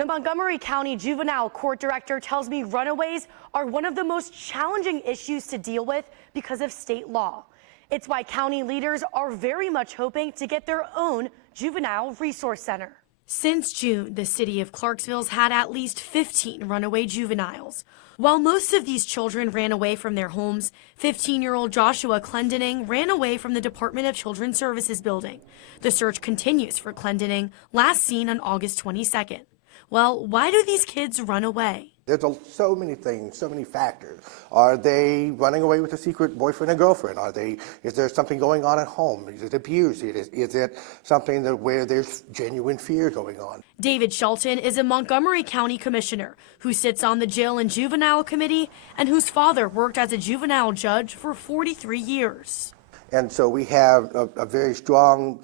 The Montgomery County Juvenile Court Director tells me runaways are one of the most challenging issues to deal with because of state law. It's why county leaders are very much hoping to get their own juvenile resource center. Since June, the city of Clarksville's had at least 15 runaway juveniles. While most of these children ran away from their homes, 15-year-old Joshua Clendening ran away from the Department of Children's Services building. The search continues for Clendening, last seen on August 22nd. Well, why do these kids run away? There's so many things, so many factors. Are they running away with a secret boyfriend or girlfriend? Is there something going on at home? Is it abuse? Is it something where there's genuine fear going on? David Shelton is a Montgomery County commissioner who sits on the Jail and Juvenile Committee and whose father worked as a juvenile judge for 43 years. And so we have a very strong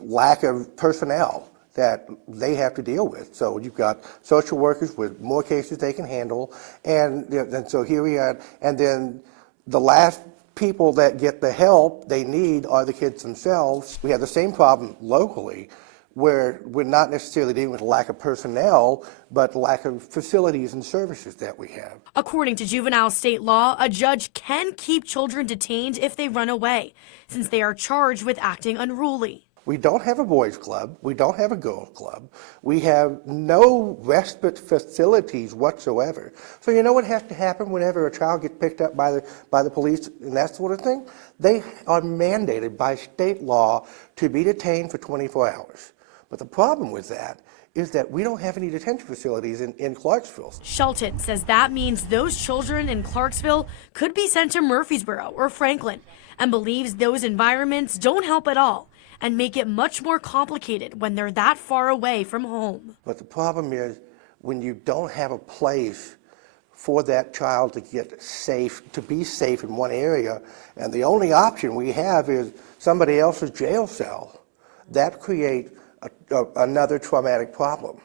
lack of personnel that they have to deal with. So you've got social workers with more cases they can handle, and so here we are. And then the last people that get the help they need are the kids themselves. We have the same problem locally, where we're not necessarily dealing with a lack of personnel, but lack of facilities and services that we have. According to juvenile state law, a judge can keep children detained if they run away, since they are charged with acting unruly. We don't have a boys club. We don't have a girls club. We have no respite facilities whatsoever. So you know what has to happen whenever a child gets picked up by the police and that sort of thing? They are mandated by state law to be detained for 24 hours. But the problem with that is that we don't have any detention facilities in Clarksville. Shelton says that means those children in Clarksville could be sent to Murfreesboro or Franklin, and believes those environments don't help at all and make it much more complicated when they're that far away from home. But the problem is when you don't have a place for that child to get safe, to be safe in one area, and the only option we have is somebody else's jail cell, that creates another traumatic problem.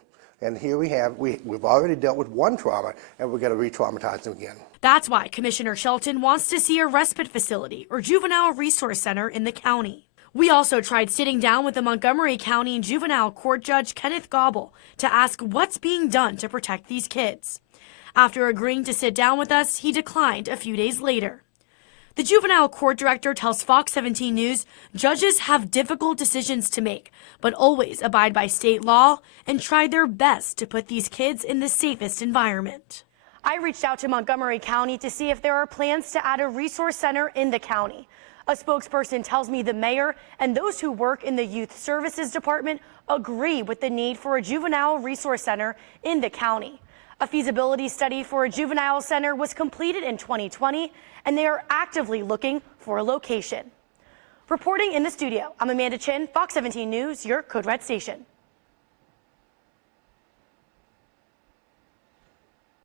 And here we've already dealt with one trauma, and we're going to re-traumatize them again. That's why Commissioner Shelton wants to see a respite facility or juvenile resource center in the county. We also tried sitting down with the Montgomery County Juvenile Court Judge Kenneth Gobble to ask what's being done to protect these kids. After agreeing to sit down with us, he declined a few days later. The Juvenile Court Director tells Fox 17 News judges have difficult decisions to make, but always abide by state law and try their best to put these kids in the safest environment. I reached out to Montgomery County to see if there are plans to add a resource center in the county. A spokesperson tells me the mayor and those who work in the Youth Services Department agree with the need for a juvenile resource center in the county. A feasibility study for a juvenile center was completed in 2020, and they are actively looking for a location. Reporting in the studio, I'm Amanda Chin, Fox 17 News, your Code Red station.